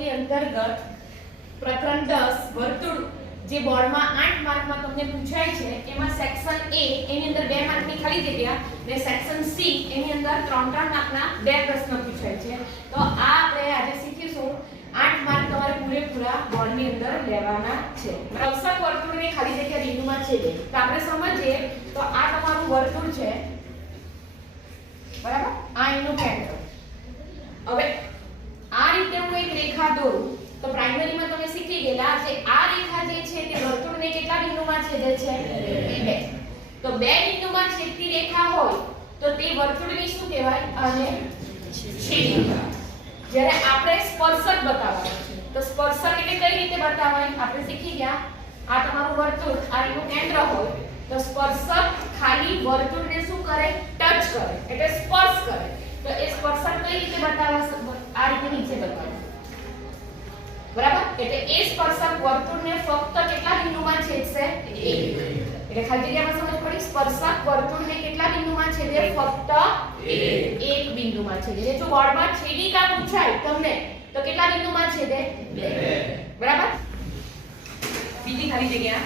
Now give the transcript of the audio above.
પદ્ધતિ અંતર્ગત પ્રકરણ 10 વર્તુળ જે બોર્ડમાં 8 માર્કમાં તમને પૂછાય છે એમાં સેક્શન A એની અંદર 2 માર્કની ખાલી જગ્યા ને સેક્શન C એની અંદર 3 માર્કના 2 પ્રશ્નો પૂછાય છે. તો આ આપણે આજે શીખીશું. 8 માર્ક તમારે પૂરેપૂરા બોર્ડની અંદર લેવાના છે. સ્પર્શક વર્તુળની ખાલી જગ્યા બિંદુમાં છેદે. તો આપણે સમજીએ તો આ તમારું વર્તુળ છે, બરાબર? આ એનું કેન્દ્ર. હવે આ રીતે હું એક રેખા દોરું તો પ્રાઇમરીમાં તમે શીખી ગયેલા જે આ રેખા જે છે તે વર્તુળને કેટલા બિંદુમાં છેદે છે? 2. તો 2 બિંદુમાં છેદતી રેખા હોય તો તે વર્તુળની શું કહેવાય? અને છેદિકા. જ્યારે આપણે સ્પર્શક બતાવવાનું છે તો સ્પર્શક એટલે કઈ રીતે બતાવાય આપણે શીખી ગયા. આ તમારું વર્તુળ, આ એનું કેન્દ્ર હોય તો સ્પર્શક ખાલી વર્તુળને શું કરે? ટચ કરે, એટલે સ્પર્શ કરે. તો એ સ્પર્શક કઈ રીતે બતાવે? આ રીતે નીચે બતાવે, બરાબર? એટલે એ સ્પર્શક વર્તુળને ફક્ત કેટલા બિંદુમાં છેદશે? 1. એટલે ખાલી જગ્યામાં સમજ પડી. સ્પર્શક વર્તુળને કેટલા બિંદુમાં છેદે? ફક્ત 1 બિંદુમાં છેદે. જો બોર્ડમાં છેદિકા પૂછાય તમને તો કેટલા બિંદુમાં છેદે? 2. બરાબર? બીજી ખાલી જગ્યા